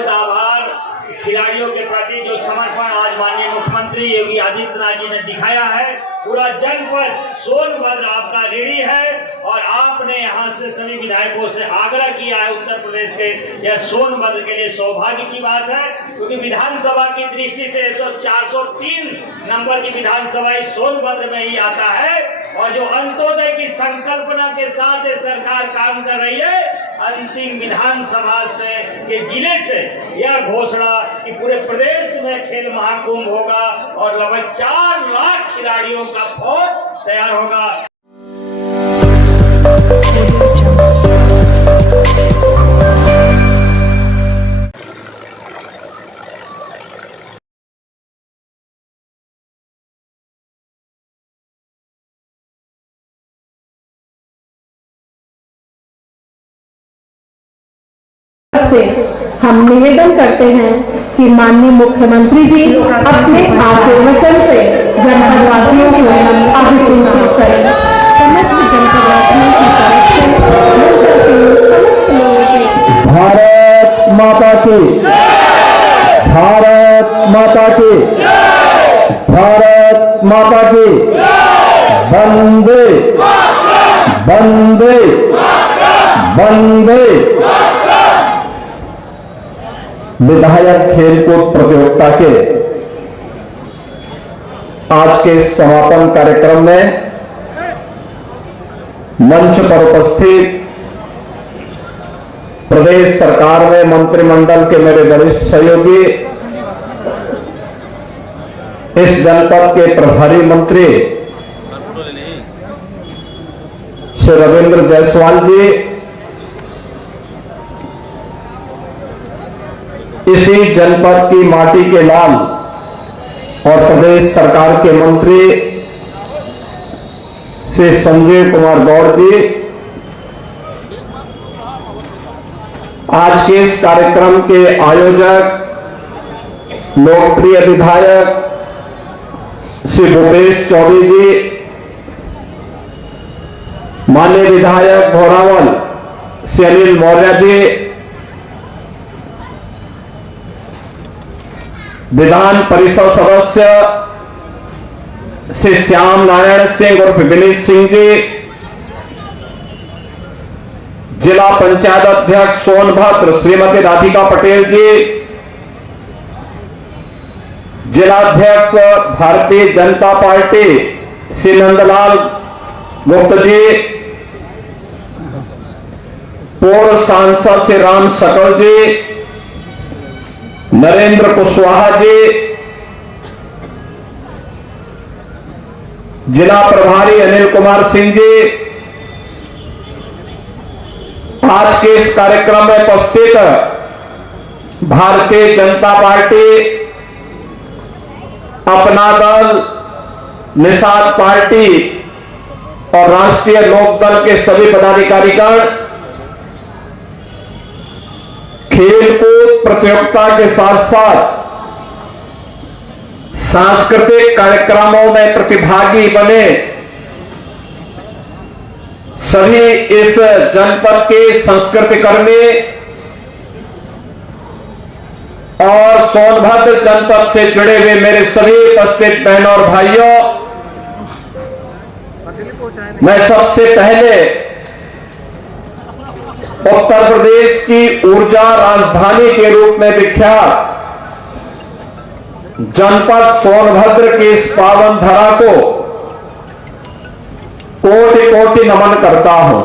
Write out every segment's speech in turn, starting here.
बहुत आभार खिलाड़ियों के प्रति जो समर्पण आज माननीय मुख्यमंत्री योगी आदित्यनाथ जी ने दिखाया है। पूरा जनपद सोनभद्र आपका ऋणी है और आपने यहाँ से सभी विधायकों से आग्रह किया है उत्तर प्रदेश के, यह सोनभद्र के लिए सौभाग्य की बात है क्योंकि विधानसभा की दृष्टि से 403 नंबर की विधानसभा इस सोनभद्र में ही आता है और जो अंत्योदय की संकल्पना के साथ ये सरकार काम कर रही है, अंतिम विधानसभा से के जिले से यह घोषणा कि पूरे प्रदेश में खेल महाकुंभ होगा और लगभग 4 लाख खिलाड़ियों का फौज तैयार होगा। से हम निवेदन करते हैं कि माननीय मुख्यमंत्री जी अपने आशीर्वचन से जनपदवासियों को अभिसूचित करें। समस्त जनपदवासियों की तरफ से समस्त लोगों के भारत माता की, भारत माता की, भारत माता की, वंदे वंदे वंदे। विधायक खेलकूद प्रतियोगिता के आज के समापन कार्यक्रम में मंच पर उपस्थित प्रदेश सरकार में मंत्रिमंडल के मेरे वरिष्ठ सहयोगी, इस जनपद के प्रभारी मंत्री श्री रविंद्र जायसवाल जी, इसी जनपद की माटी के लाल और प्रदेश सरकार के मंत्री श्री संजय कुमार गौड़ जी, आज के इस कार्यक्रम के आयोजक लोकप्रिय विधायक श्री भूपेश चौधरी जी, माननीय विधायक भोरावल श्री अनिल मौर्य जी, विधान परिषद सदस्य श्री श्याम नारायण सिंह उर्फ विनीत सिंह जी, जिला पंचायत अध्यक्ष सोनभद्र श्रीमती राधिका पटेल जी, जिलाध्यक्ष भारतीय जनता पार्टी श्री नंदलाल गुप्ता जी, पूर्व सांसद श्री राम सकल जी, नरेंद्र कुशवाहा जी, जिला प्रभारी अनिल कुमार सिंह जी, आज के इस कार्यक्रम में उपस्थित भारतीय जनता पार्टी, अपना दल, निषाद पार्टी और राष्ट्रीय लोकदल के सभी पदाधिकारीगण, खेलकूद प्रतियोगिता के साथ साथ सांस्कृतिक कार्यक्रमों में प्रतिभागी बने सभी इस जनपद के संस्कृति कर्मी और सोनभद्र जनपद से जुड़े हुए मेरे सभी उपस्थित बहनों और भाइयों, मैं सबसे पहले उत्तर प्रदेश की ऊर्जा राजधानी के रूप में विख्यात जनपद सोनभद्र की इस पावन धरा को कोटि कोटि नमन करता हूं,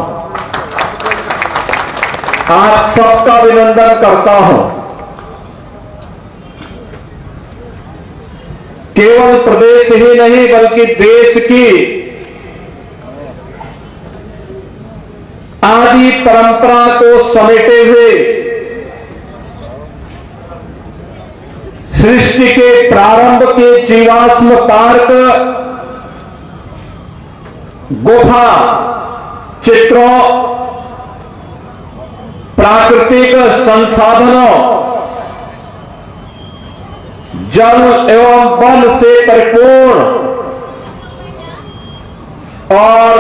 आप सबका अभिनंदन करता हूं। केवल प्रदेश ही नहीं बल्कि देश की आदि परंपरा को समेटे हुए, सृष्टि के प्रारंभ के जीवाश्म पार्क, गुफा चित्रों, प्राकृतिक संसाधनों, जल एवं वन से परिपूर्ण और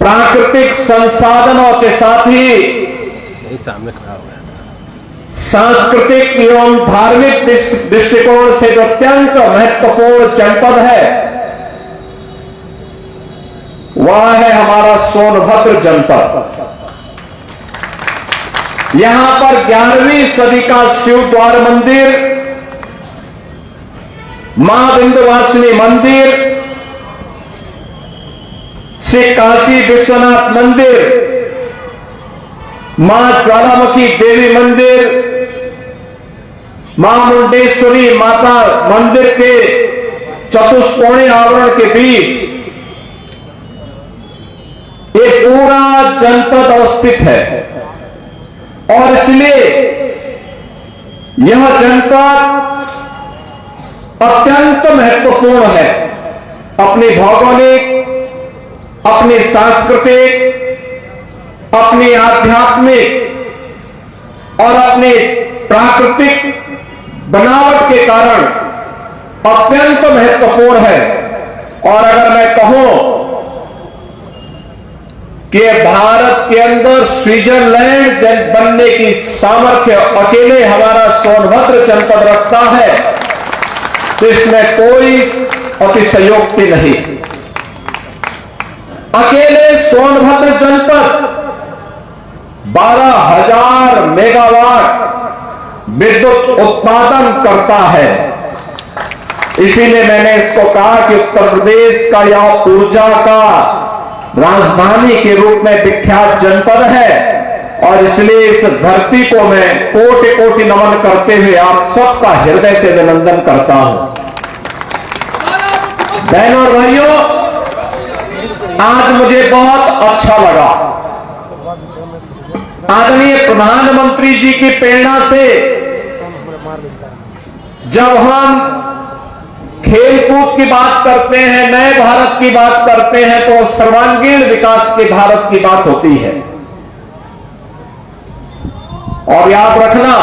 प्राकृतिक संसाधनों के साथ ही यही सामने खड़ा हो गया। सांस्कृतिक एवं धार्मिक दृष्टिकोण से जो अत्यंत महत्वपूर्ण जनपद है वह है हमारा सोनभद्र जनपद। यहां पर 11वीं सदी का शिव द्वार मंदिर, मां विंध्यवासिनी मंदिर, श्री काशी विश्वनाथ मंदिर, मां ज्वालामुखी देवी मंदिर, मां मुंडेश्वरी माता मंदिर के चतुष्कोणीय आवरण के बीच एक पूरा जनपद अवस्थित है और इसलिए यह जनपद अत्यंत महत्वपूर्ण है। अपनी भौगोलिक, अपनी सांस्कृतिक, अपनी आध्यात्मिक और अपनी प्राकृतिक बनावट के कारण अत्यंत महत्वपूर्ण है। और अगर मैं कहूं कि भारत के अंदर स्विट्जरलैंड बनने की सामर्थ्य अकेले हमारा सोनभद्र जनपद रखता है तो इसमें कोई अतिशयोक्ति नहीं। अकेले सोनभद्र जनपद 12,000 मेगावाट विद्युत उत्पादन करता है। इसीलिए मैंने इसको कहा कि उत्तर प्रदेश का यह ऊर्जा का राजधानी के रूप में विख्यात जनपद है और इसलिए इस धरती को मैं कोटि कोटि नमन करते हुए आप सबका हृदय से अभिनंदन करता हूं। बहनों और भाइयों, आज मुझे बहुत अच्छा लगा। आदरणीय प्रधानमंत्री जी की प्रेरणा से जब हम खेलकूद की बात करते हैं, नए भारत की बात करते हैं तो सर्वांगीण विकास के भारत की बात होती है। और याद रखना,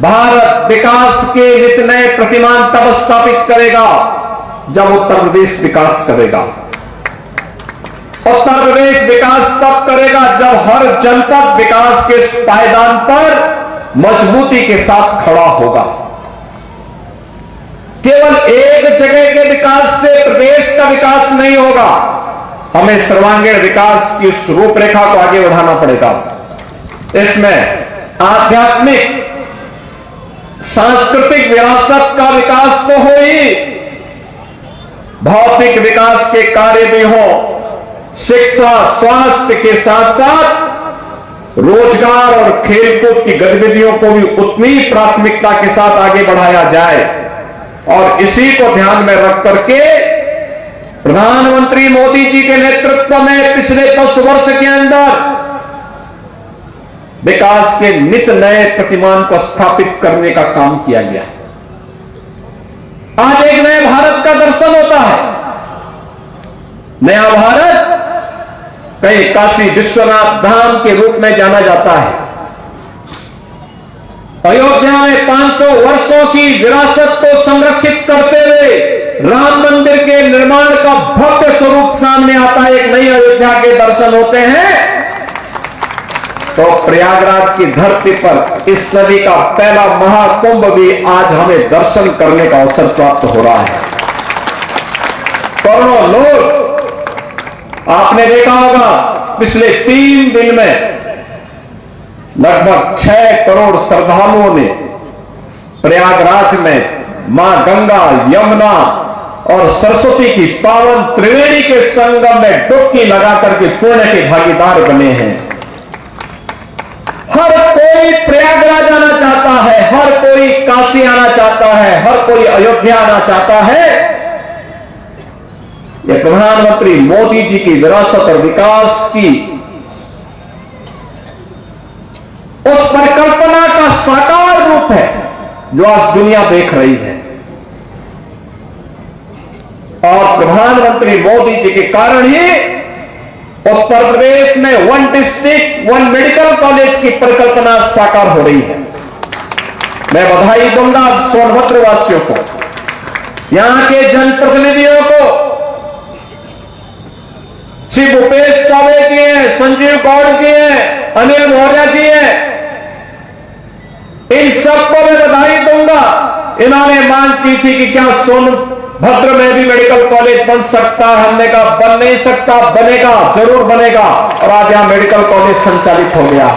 भारत विकास के नित नए प्रतिमान तब स्थापित करेगा जब उत्तर प्रदेश विकास करेगा। उत्तर प्रदेश विकास तब करेगा जब हर जनपद विकास के पायदान पर मजबूती के साथ खड़ा होगा। केवल एक जगह के विकास से प्रदेश का विकास नहीं होगा, हमें सर्वांगीण विकास की उस रूपरेखा को आगे बढ़ाना पड़ेगा। इसमें आध्यात्मिक सांस्कृतिक विरासत का विकास तो हो ही, भौतिक विकास के कार्य भी हो, शिक्षा स्वास्थ्य के साथ साथ रोजगार और खेलकूद की गतिविधियों को भी उतनी प्राथमिकता के साथ आगे बढ़ाया जाए। और इसी को ध्यान में रख करके प्रधानमंत्री मोदी जी के नेतृत्व में पिछले 10 वर्ष के अंदर विकास के नित नए प्रतिमान को स्थापित करने का काम किया गया। आज एक नए भारत का दर्शन होता है। नया भारत कहीं काशी विश्वनाथ धाम के रूप में जाना जाता है। अयोध्या में 500 वर्षों की विरासत को संरक्षित करते हुए राम मंदिर के निर्माण का भव्य स्वरूप सामने आता है। एक नई अयोध्या के दर्शन होते हैं तो प्रयागराज की धरती पर इस सदी का पहला महाकुंभ भी आज हमें दर्शन करने का अवसर प्राप्त हो रहा है। करोड़ों लोग, आपने देखा होगा पिछले 3 दिन में लगभग 6 करोड़ श्रद्धालुओं ने प्रयागराज में मां गंगा, यमुना और सरस्वती की पावन त्रिवेणी के संगम में डुबकी लगाकर के पुण्य के भागीदार बने हैं। हर कोई प्रयागराज आना चाहता है, हर कोई काशी आना चाहता है, हर कोई अयोध्या आना चाहता है। यह प्रधानमंत्री मोदी जी की विरासत और विकास की उस परिकल्पना का साकार रूप है जो आज दुनिया देख रही है। और प्रधानमंत्री मोदी जी के कारण ही उत्तर प्रदेश में 1 डिस्ट्रिक्ट 1 मेडिकल कॉलेज की परिकल्पना साकार हो रही है। मैं बधाई दूंगा सोनभद्र वासियों को, यहां के जनप्रतिनिधियों को। श्री भूपेश चौबे जी हैं, संजीव गौड़ जी हैं, अनिल मौर्य जी हैं, सबको मैं बधाई दूंगा। इन्होंने मांग की थी कि क्या सोनभद्र में भी मेडिकल कॉलेज बन सकता है, हमने कहा बन नहीं सकता, बनेगा, जरूर बनेगा, और आज यहां मेडिकल कॉलेज संचालित हो गया।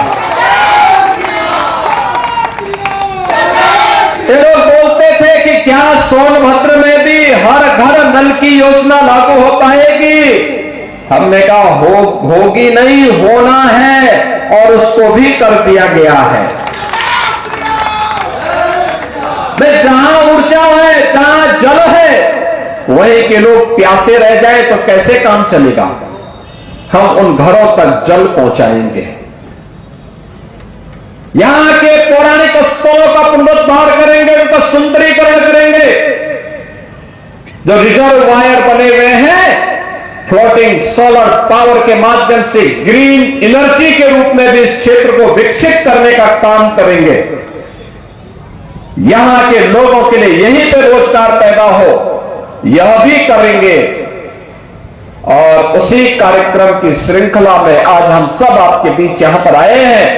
ये लोग बोलते थे कि क्या सोनभद्र में भी हर घर नल की योजना लागू हो पाएगी? हमने कहा होगी नहीं, होना है, और उसको भी कर दिया गया है। जहां ऊर्जा है, जहां जल है, वहीं के लोग प्यासे रह जाए तो कैसे काम चलेगा? हम उन घरों तक जल पहुंचाएंगे। यहां के पौराणिक स्थलों का पुनरुद्धार करेंगे, उनका सुंदरीकरण करेंगे। जो रिजर्वायर बने हुए हैं फ्लोटिंग सोलर पावर के माध्यम से ग्रीन एनर्जी के रूप में भी इस क्षेत्र को विकसित करने का काम करेंगे। यहां के लोगों के लिए यहीं पे रोजगार पैदा हो, यह भी करेंगे। और उसी कार्यक्रम की श्रृंखला में आज हम सब आपके बीच यहां पर आए हैं।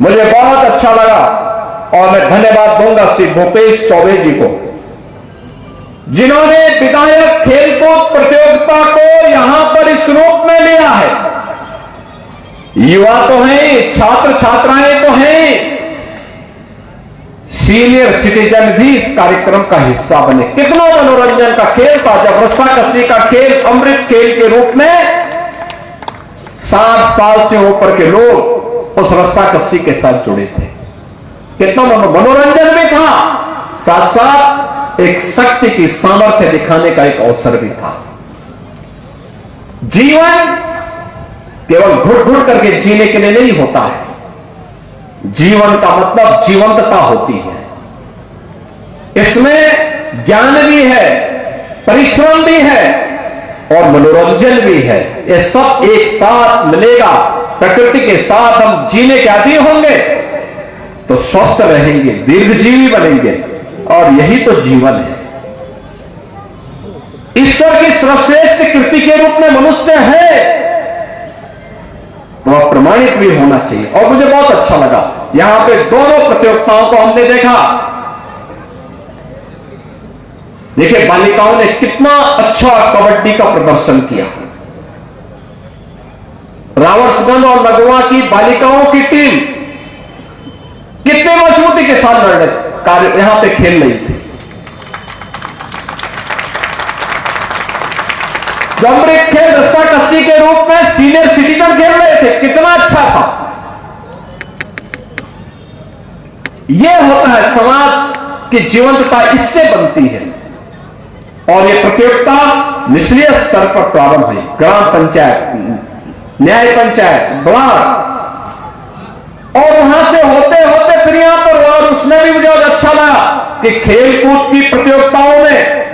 मुझे बहुत अच्छा लगा और मैं धन्यवाद दूंगा श्री भूपेश चौबे जी को, जिन्होंने विधायक खेलकूद प्रतियोगिता को यहां पर इस रूप में लिया है। युवा तो हैं, छात्र छात्राएं तो हैं, सीनियर सिटीजन भी इस कार्यक्रम का हिस्सा बने। कितना मनोरंजन का खेल था जब रस्साकसी का खेल अमृत खेल के रूप में 7 साल से ऊपर के लोग उस रस्साकसी के साथ जुड़े थे। कितना मनोरंजन भी था, साथ साथ एक शक्ति की सामर्थ्य दिखाने का एक अवसर भी था। जीवन केवल घुट घुट करके जीने के लिए नहीं होता है, जीवन का मतलब जीवंतता होती है। इसमें ज्ञान भी है, परिश्रम भी है और मनोरंजन भी है। ये सब एक साथ मिलेगा। प्रकृति के साथ हम जीने के आदी होंगे तो स्वस्थ रहेंगे, दीर्घजीवी बनेंगे, और यही तो जीवन है। ईश्वर की सर्वश्रेष्ठ कृति के रूप में मनुष्य है तो वह प्रमाणित भी होना चाहिए। और मुझे बहुत अच्छा लगा, यहां पे दोनों प्रतियोगिताओं को हमने देखा। देखिए बालिकाओं ने कितना अच्छा कबड्डी का प्रदर्शन किया। रावर्सगंज और नगवा की बालिकाओं की टीम कितने मजबूती के साथ कार्य यहां पे खेल रही थी। अमृत खेल रस्साकसी के रूप में सीनियर सिटीजन खेल रहे थे, कितना अच्छा था। यह होता है समाज की जीवंतता, इससे बनती है। और यह प्रतियोगिता निचले स्तर पर प्रारंभ हुई, ग्राम पंचायत, न्याय पंचायत, ब्लॉक, और वहां से होते होते फिर यहां पर। और उसमें भी मुझे अच्छा लगा कि खेलकूद की प्रतियोगिताओं में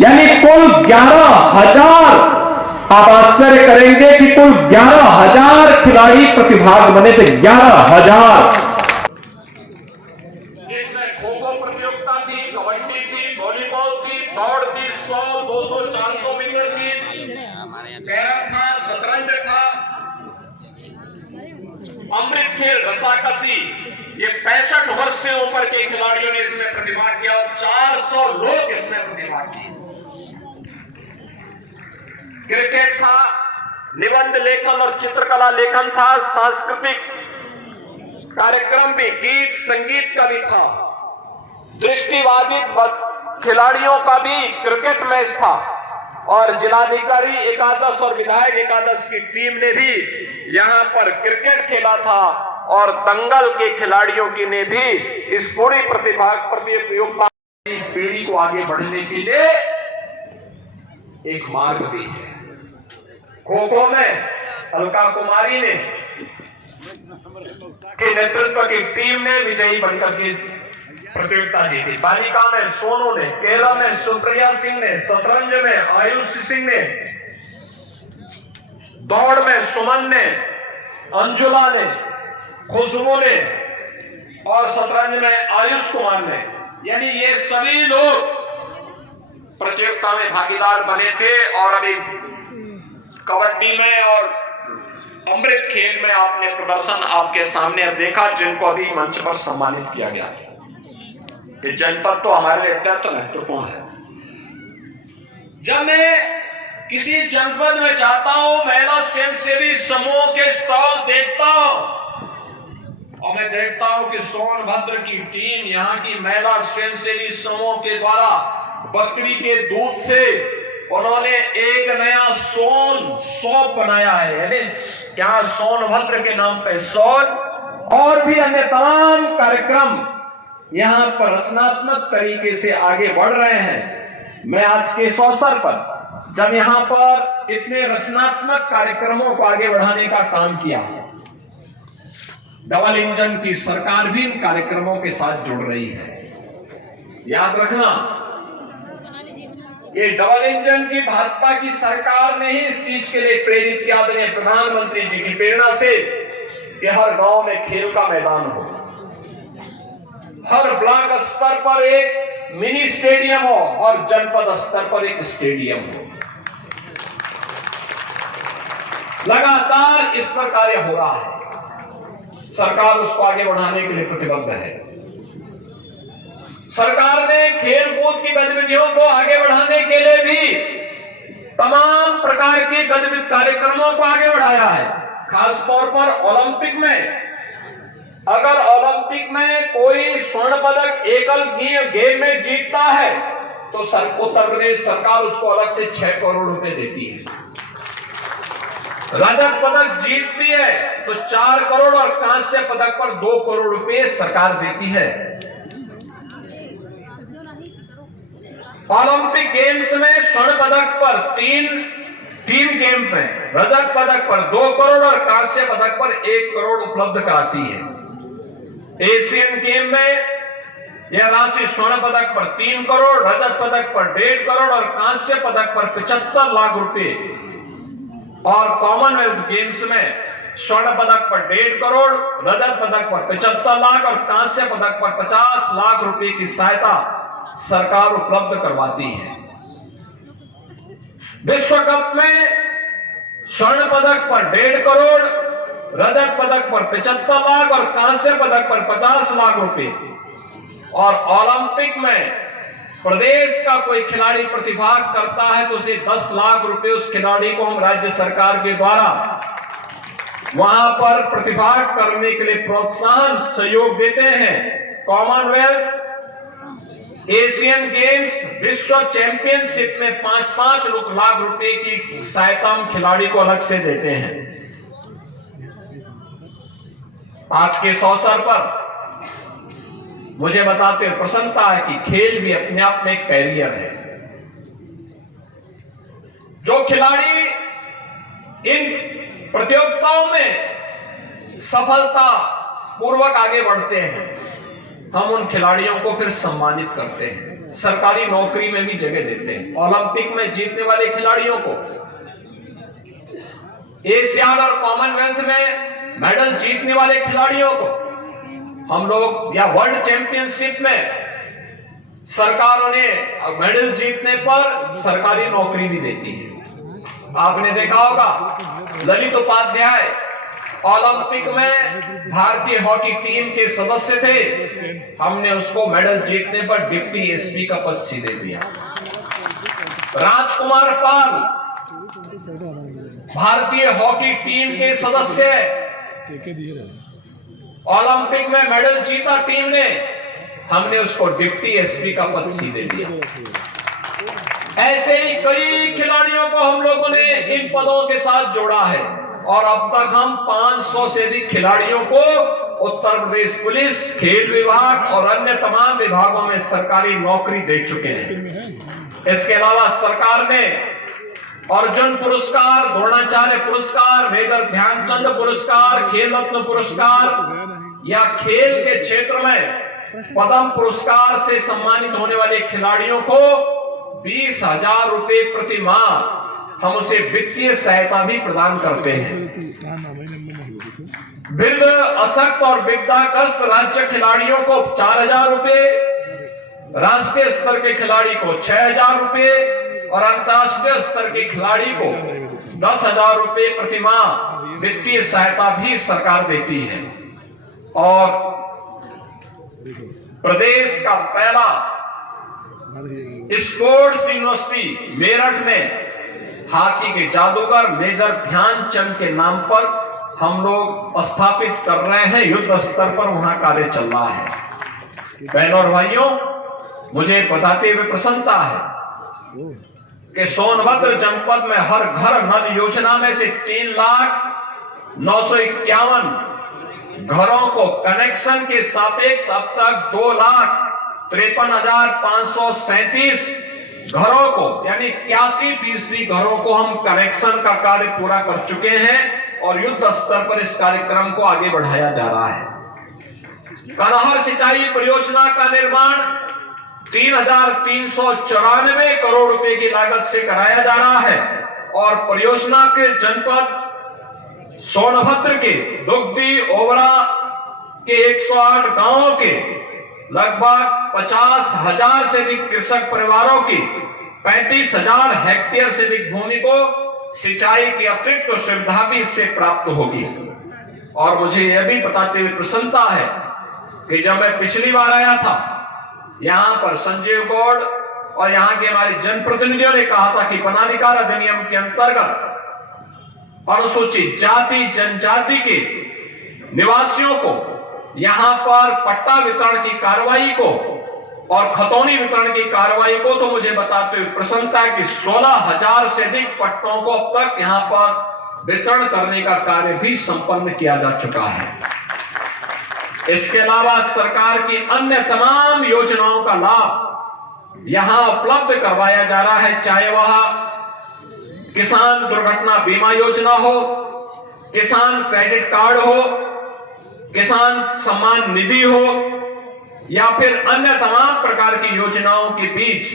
यानी कुल 11,000, आप आश्चर्य करेंगे कि कुल 11,000 खिलाड़ी प्रतिभाग बने थे। 11,000, जिसमें खो खो प्रतियोगिता थी, कबड्डी थी, वॉलीबॉल थी, दौड़ थी, 100, 200, 400 मीटर थी, कैरम था, शतरंज था, अमृत खेल, रस्साकसी। ये 65 वर्ष से ऊपर के खिलाड़ियों ने इसमें प्रतिभाग किया और 400 लोग इसमें प्रतिभाग किए। क्रिकेट था, निबंध लेखन और चित्रकला लेखन था, सांस्कृतिक कार्यक्रम भी, गीत संगीत का भी था, दृष्टिबाधित खिलाड़ियों का भी क्रिकेट मैच था, और जिलाधिकारी एकादश और विधायक एकादश की टीम ने भी यहां पर क्रिकेट खेला था, और दंगल के खिलाड़ियों की ने भी इस पूरी प्रतियोगिता पीढ़ी को आगे बढ़ने के लिए एक मार्ग दी है। खो खो में अलका कुमारी ने के नेतृत्व की टीम ने विजयी बनकर के प्रतियोगिता जीती। बालिका में सोनू ने, केरला में सुप्रिया सिंह ने, शतरंज में आयुष सिंह ने, दौड़ में सुमन ने, अंजुला ने, खुशबू ने, और शतरंज में आयुष कुमार ने, यानी ये सभी लोग प्रतियोगिता में भागीदार बने थे। और अभी कबड्डी में और अमृत खेल में आपने प्रदर्शन आपके सामने अब देखा, जिनको अभी मंच पर सम्मानित किया गया। ये जनपद तो हमारे लिए अत्यंत महत्वपूर्ण है। जब मैं किसी जनपद में जाता हूं, महिला स्वयंसेवी समूह के स्टॉल देखता हूं और मैं देखता हूं कि सोनभद्र की टीम, यहां की महिला स्वयंसेवी समूह के द्वारा बकरी के दूध से उन्होंने एक नया सोन बनाया है, यानी क्या सोनभद्र के नाम पे सोन, और भी अन्य तमाम कार्यक्रम यहां पर रचनात्मक तरीके से आगे बढ़ रहे हैं। मैं आज के इस अवसर पर जब यहां पर इतने रचनात्मक कार्यक्रमों को आगे बढ़ाने का काम किया, डबल इंजन की सरकार भी इन कार्यक्रमों के साथ जुड़ रही है। याद रखना, ये डबल इंजन की भाजपा की सरकार ने ही इस चीज के लिए प्रेरित किया, आदरणीय प्रधानमंत्री जी की प्रेरणा से, कि हर गांव में खेल का मैदान हो, हर ब्लॉक स्तर पर एक मिनी स्टेडियम हो और जनपद स्तर पर एक स्टेडियम हो। लगातार इस पर कार्य हो रहा है। सरकार उसको आगे बढ़ाने के लिए प्रतिबद्ध है। सरकार ने खेल कूद की गतिविधियों को आगे बढ़ाने के लिए भी तमाम प्रकार के गतिविधि कार्यक्रमों को आगे बढ़ाया है। खास तौर पर ओलंपिक में, अगर ओलंपिक में कोई स्वर्ण पदक एकल गेम में जीतता है तो उत्तर प्रदेश सरकार उसको अलग से 6 करोड़ रुपए देती है। रजत पदक जीतती है तो 4 करोड़ और कांस्य पदक पर 2 करोड़ रुपए सरकार देती है। ओलंपिक गेम्स में स्वर्ण पदक पर 3 टीम गेम में रजत पदक पर 2 करोड़ और कांस्य पदक पर 1 करोड़ उपलब्ध कराती है। एशियन गेम में यह राशि स्वर्ण पदक पर 3 करोड़, रजत पदक पर 1.5 करोड़ और कांस्य पदक पर 75 लाख रुपए, और कॉमनवेल्थ गेम्स में स्वर्ण पदक पर 1.5 करोड़, रजत पदक पर 75 लाख और कांस्य पदक पर 50 लाख रुपए की सहायता सरकार उपलब्ध करवाती है। विश्व कप में स्वर्ण पदक पर 1.5 करोड़, रजत पदक पर 75 लाख और कांस्य पदक पर 50 लाख रुपए, और ओलंपिक में प्रदेश का कोई खिलाड़ी प्रतिभाग करता है तो उसे 10 लाख रुपए उस खिलाड़ी को हम राज्य सरकार के द्वारा वहां पर प्रतिभाग करने के लिए प्रोत्साहन सहयोग देते हैं। कॉमनवेल्थ, एशियन गेम्स, विश्व चैंपियनशिप में 5-5 लाख रुपए की सहायता हम खिलाड़ी को अलग से देते हैं। आज के इस अवसर पर मुझे बताते हुए प्रसन्नता है कि खेल भी अपने आप में एक कैरियर है। जो खिलाड़ी इन प्रतियोगिताओं में सफलता पूर्वक आगे बढ़ते हैं, हम उन खिलाड़ियों को फिर सम्मानित करते हैं, सरकारी नौकरी में भी जगह देते हैं। ओलंपिक में जीतने वाले खिलाड़ियों को, एशियाड और कॉमनवेल्थ में मेडल जीतने वाले खिलाड़ियों को हम लोग, या वर्ल्ड चैंपियनशिप में सरकार उन्हें मेडल जीतने पर सरकारी नौकरी भी देती है। आपने देखा होगा ललित उपाध्याय ओलंपिक में भारतीय हॉकी टीम के सदस्य थे, हमने उसको मेडल जीतने पर डिप्टी एसपी का पद सीधे दिया। राजकुमार पाल भारतीय हॉकी टीम के सदस्य, ओलंपिक में मेडल जीता टीम ने, हमने उसको डिप्टी एसपी का पद सीधे दिया। ऐसे ही कई खिलाड़ियों को हम लोगों ने इन पदों के साथ जोड़ा है, और अब तक हम 500 से अधिक खिलाड़ियों को उत्तर प्रदेश पुलिस, खेल विभाग और अन्य तमाम विभागों में सरकारी नौकरी दे चुके हैं। इसके अलावा सरकार ने अर्जुन पुरस्कार, द्रोणाचार्य पुरस्कार, मेजर ध्यानचंद पुरस्कार, खेल रत्न पुरस्कार या खेल के क्षेत्र में पद्म पुरस्कार से सम्मानित होने वाले खिलाड़ियों को 20,000 रुपए प्रति माह हम उसे वित्तीय सहायता भी प्रदान करते हैं। वृद्ध, अशक्त और विकलांगग्रस्त राज्य खिलाड़ियों को 4,000 रुपए, राष्ट्रीय स्तर के खिलाड़ी को 6,000 रुपए और अंतर्राष्ट्रीय स्तर के खिलाड़ी को 10,000 रुपए प्रतिमाह वित्तीय सहायता भी सरकार देती है। और प्रदेश का पहला स्पोर्ट्स यूनिवर्सिटी मेरठ में हॉकी के जादूगर मेजर ध्यानचंद के नाम पर हम लोग स्थापित कर रहे हैं। युद्ध स्तर पर वहां कार्य चल रहा है। बहनों और भाइयों, मुझे बताते हुए प्रसन्नता है कि सोनभद्र जनपद में हर घर नल योजना में से 3,09,51 घरों को कनेक्शन के सापेक्ष अब तक 2,53,537 घरों को यानी 81% घरों को हम कनेक्शन का कार्य पूरा कर चुके हैं और युद्ध स्तर पर इस कार्यक्रम को आगे बढ़ाया जा रहा है। कनहर सिंचाई परियोजना का निर्माण 3,394 करोड़ रुपए की लागत से कराया जा रहा है और परियोजना के जनपद सोनभद्र के दुग्धी ओवरा के 108 गांवों के लगभग 50,000 से अधिक कृषक परिवारों की 35,000 हेक्टेयर से अधिक भूमि को सिंचाई की अतिरिक्त सुविधा भी इससे प्राप्त होगी। और मुझे यह भी बताते हुए प्रसन्नता है कि जब मैं पिछली बार आया था, यहां पर संजीव गौड़ और यहां के हमारे जनप्रतिनिधियों ने कहा था कि वनाधिकार अधिनियम के अंतर्गत अनुसूचित जाति जनजाति के निवासियों को यहां पर पट्टा वितरण की कार्रवाई को और खतौनी वितरण की कार्रवाई को तो मुझे बताते हुए प्रसन्नता है कि 16,000 से अधिक पट्टों को अब तक यहां पर वितरण करने का कार्य भी संपन्न किया जा चुका है। इसके अलावा सरकार की अन्य तमाम योजनाओं का लाभ यहां उपलब्ध करवाया जा रहा है, चाहे वह किसान दुर्घटना बीमा योजना हो, किसान क्रेडिट कार्ड हो, किसान सम्मान निधि हो या फिर अन्य तमाम प्रकार की योजनाओं के बीच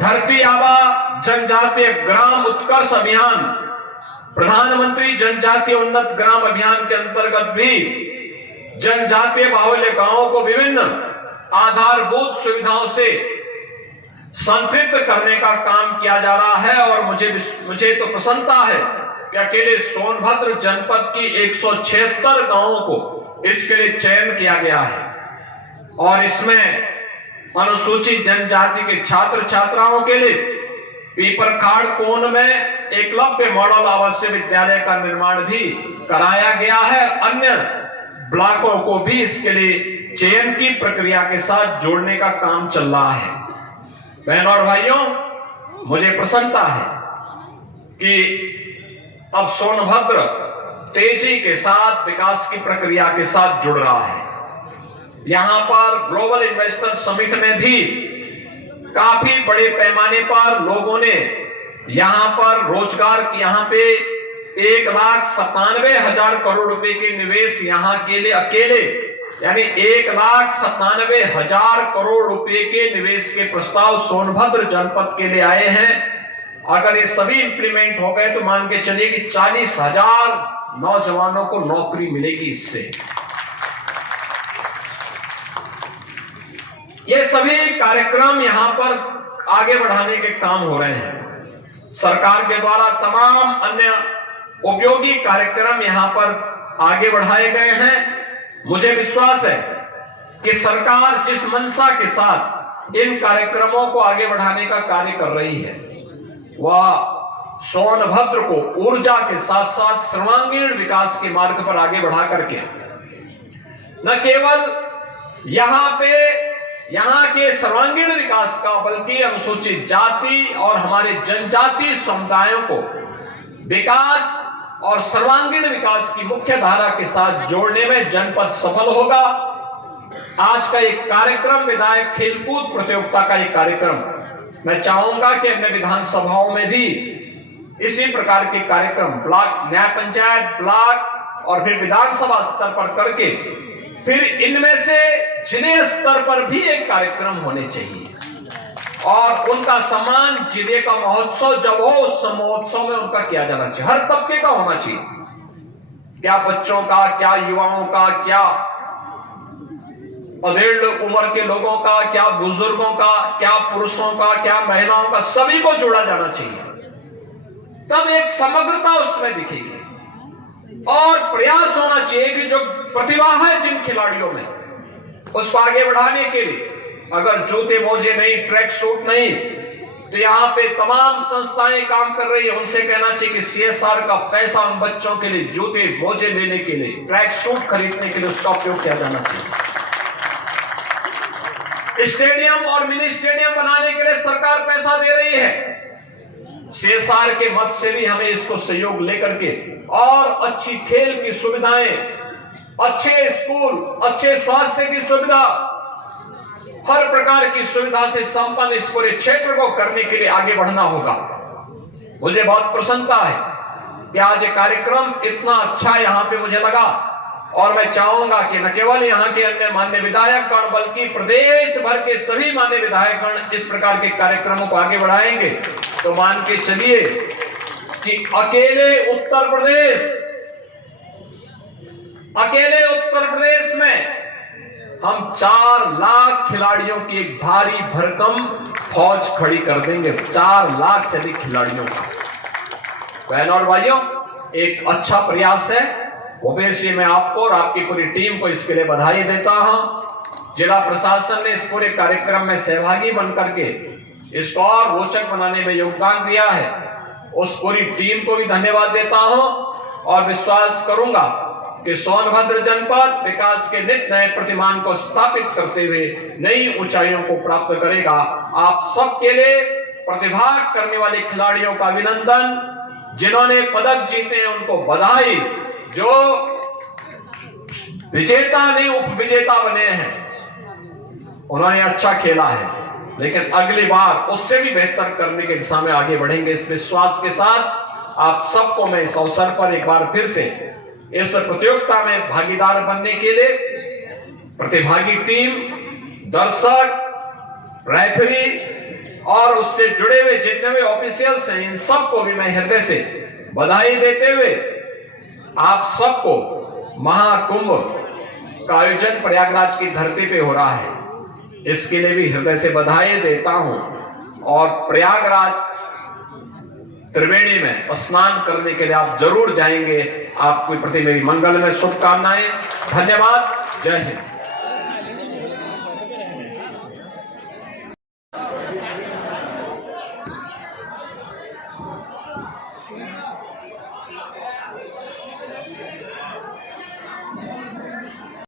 धरती आबा जनजातीय ग्राम उत्कर्ष अभियान, प्रधानमंत्री जनजातीय उन्नत ग्राम अभियान के अंतर्गत भी जनजातीय बाहुल्य गांवों को विभिन्न आधारभूत सुविधाओं से संतृप्त करने का काम किया जा रहा है। और मुझे तो प्रसन्नता है कि अकेले सोनभद्र जनपद की 176 गांवों को इसके लिए चयन किया गया है और इसमें अनुसूचित जनजाति के छात्र छात्राओं के लिए पीपरखाड़ कोन में एकलव्य मॉडल आवासीय विद्यालय का निर्माण भी कराया गया है। अन्य ब्लॉकों को भी इसके लिए चयन की प्रक्रिया के साथ जोड़ने का काम चल रहा है। बहनों और भाइयों, मुझे प्रसन्नता है कि अब सोनभद्र तेजी के साथ विकास की प्रक्रिया के साथ जुड़ रहा है। यहां पर ग्लोबल इन्वेस्टर समिट में भी काफी बड़े पैमाने पर लोगों ने यहां पर रोजगार की यहां पे 1,97,000 करोड़ रुपए के निवेश यहां के लिए अकेले यानी 1,97,000 करोड़ रुपए के निवेश के प्रस्ताव सोनभद्र जनपद के लिए आए हैं। अगर ये सभी इंप्लीमेंट हो गए तो मान के चलिए कि 40,000 नौजवानों को नौकरी मिलेगी इससे। ये सभी कार्यक्रम यहां पर आगे बढ़ाने के काम हो रहे हैं। सरकार के द्वारा तमाम अन्य उपयोगी कार्यक्रम यहां पर आगे बढ़ाए गए हैं। मुझे विश्वास है कि सरकार जिस मंशा के साथ इन कार्यक्रमों को आगे बढ़ाने का कार्य कर रही है, वह सोनभद्र को ऊर्जा के साथ साथ सर्वांगीण विकास के मार्ग पर आगे बढ़ा करके न केवल यहां के सर्वांगीण विकास का बल्कि अनुसूचित जाति और हमारे जनजातीय समुदायों को विकास और सर्वांगीण विकास की मुख्य धारा के साथ जोड़ने में जनपद सफल होगा। आज का एक कार्यक्रम विधायक खेलकूद प्रतियोगिता का एक कार्यक्रम, मैं चाहूंगा कि अन्य विधानसभाओं में भी इसी प्रकार के कार्यक्रम ब्लॉक न्याय पंचायत ब्लॉक और फिर विधानसभा स्तर पर करके फिर इनमें से जिले स्तर पर भी एक कार्यक्रम होने चाहिए और उनका सम्मान जिले का महोत्सव जब हो उस महोत्सव में उनका किया जाना चाहिए। हर तबके का होना चाहिए, क्या बच्चों का, क्या युवाओं का, क्या अधेड़ उम्र के लोगों का, क्या बुजुर्गों का, क्या पुरुषों का, क्या महिलाओं का, सभी को जोड़ा जाना चाहिए। तब एक समग्रता उसमें दिखेगी और प्रयास होना चाहिए कि जो प्रतिभा है जिन खिलाड़ियों में, उसको आगे बढ़ाने के लिए अगर जूते मोजे नहीं, ट्रैक सूट नहीं, तो यहां पे तमाम संस्थाएं काम कर रही है, उनसे कहना चाहिए कि सीएसआर का पैसा उन बच्चों के लिए जूते मोजे लेने के लिए, ट्रैक सूट खरीदने के लिए उसका उपयोग किया जाना चाहिए। स्टेडियम और मिनी स्टेडियम बनाने के लिए सरकार पैसा दे रही है। सीएसआर के मद से भी हमें इसको सहयोग लेकर के और अच्छी खेल की सुविधाएं, अच्छे स्कूल, अच्छे स्वास्थ्य की सुविधा, हर प्रकार की सुविधा से संपन्न इस पूरे क्षेत्र को करने के लिए आगे बढ़ना होगा। मुझे बहुत प्रसन्नता है कि आज ये कार्यक्रम इतना अच्छा यहां पे मुझे लगा और मैं चाहूंगा कि न केवल यहां के अन्य मान्य विधायकगण बल्कि प्रदेश भर के सभी मान्य विधायकगण इस प्रकार के कार्यक्रमों को आगे बढ़ाएंगे। तो मान के चलिए कि अकेले उत्तर प्रदेश में हम 4 लाख खिलाड़ियों की एक भारी भरकम फौज खड़ी कर देंगे। 4 लाख से अधिक खिलाड़ियों का। बहनों और भाइयों, एक अच्छा प्रयास है। भूपेश जी, मैं आपको और आपकी पूरी टीम को इसके लिए बधाई देता हूं। जिला प्रशासन ने इस पूरे कार्यक्रम में सहभागी बनकर के इसको और रोचक बनाने में योगदान दिया है। उस पूरी टीम को भी धन्यवाद देता हूं और विश्वास करूंगा कि सोनभद्र जनपद विकास के नित नए प्रतिमान को स्थापित करते हुए नई ऊंचाइयों को प्राप्त करेगा। आप सबके लिए प्रतिभाग करने वाले खिलाड़ियों का अभिनंदन, जिन्होंने पदक जीते हैं उनको बधाई, जो विजेता नहीं उपविजेता बने हैं उन्होंने अच्छा खेला है, लेकिन अगली बार उससे भी बेहतर करने की दिशा में आगे बढ़ेंगे। इस विश्वास के साथ आप सबको मैं इस अवसर पर एक बार फिर से इस प्रतियोगिता में भागीदार बनने के लिए प्रतिभागी टीम, दर्शक, रेफरी और उससे जुड़े हुए जितने भी ऑफिशियल्स हैं, इन सबको भी मैं हृदय से बधाई देते हुए आप सबको महाकुंभ का आयोजन प्रयागराज की धरती पे हो रहा है, इसके लिए भी हृदय से बधाई देता हूं। और प्रयागराज त्रिवेणी में स्नान करने के लिए आप जरूर जाएंगे। आपके प्रति मेरी मंगल में शुभकामनाएं। धन्यवाद। जय हिंद।